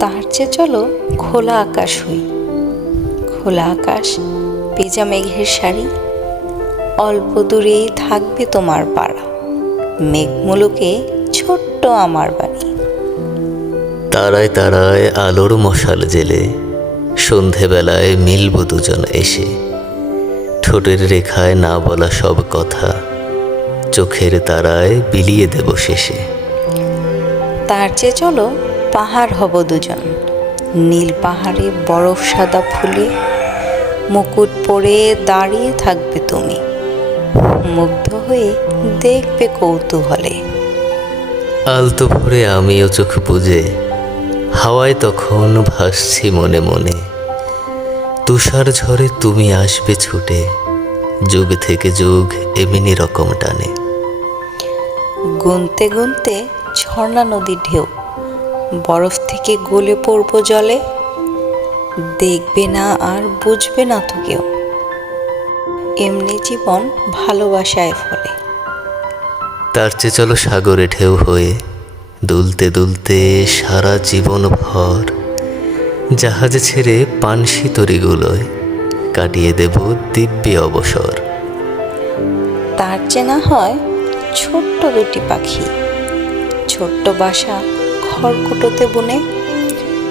তার চেয়ে চলো খোলা আকাশ হই। খোলা আকাশ পেজা মেঘের শাড়ি অল্প দূরেই থাকবে তোমার পাড়া। মেঘমূলকে ছোট্ট আমার বাড়ি। তারায় তারায় আলোর মশাল জেলে, সন্ধেবেলায় মিলব দুজন এসে। ঠোঁটের রেখায় না বলা সব কথা, চোখের তারায় বিলিয়ে দেব শেষে। তার চেয়ে চলো পাহাড় হব দুজন। নীল পাহাড়ে বরফ সাদা ফুলে মুকুট পরে দাঁড়িয়ে থাকবে তুমি। মুগ্ধ হয়ে দেখবে কৌতূহলে। আলতো ভরে আমিও চোখ বুঝে হাওয়ায় তখন ভাসছি মনে মনে। তুষার ঝরে তুমি আসবে ছুটে যুগ থেকে যুগ এমনি রকম টানে। গুনতে গুনতে ঝর্ণা নদীর ঢেউ। বরফ থেকে গলে পড়ব জলে। দেখবে না আর বুঝবে না তো কেউ। এমনি জীবন ভালোবাসায় ফলে তার চেয়ে চলো সাগরে ঢেউ হয়ে। দুলতে দুলতে সারা জীবন ভর। জাহাজে ছেড়ে পানসি তরিগুলোয় কাটিয়ে দেব দিব্যি অবসর। তার চেনা হয় ছোট্ট দুটি পাখি। ছোট্ট বাসা খড়কুটোতে বুনে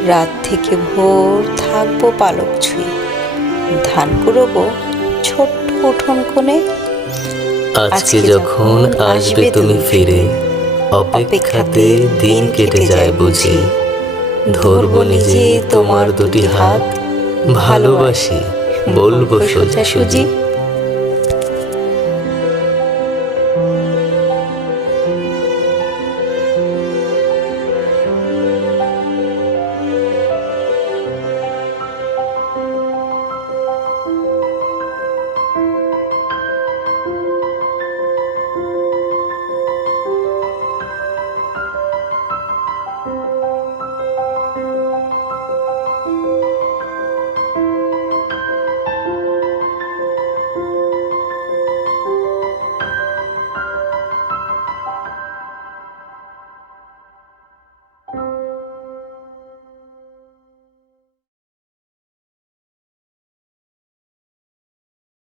রাত থেকে ভোর থাকব পালক ছুঁয়ে। ধান কুড়োবো ছোট্ট উঠোন কোণে। আজকে যখন আসবে তুমি ফিরে অপেক্ষাতে দিন কেটে যায় বুঝি। ধরবো নিজে তোমার দুটি হাত ভালোবাসি বলব সোজাসুজি।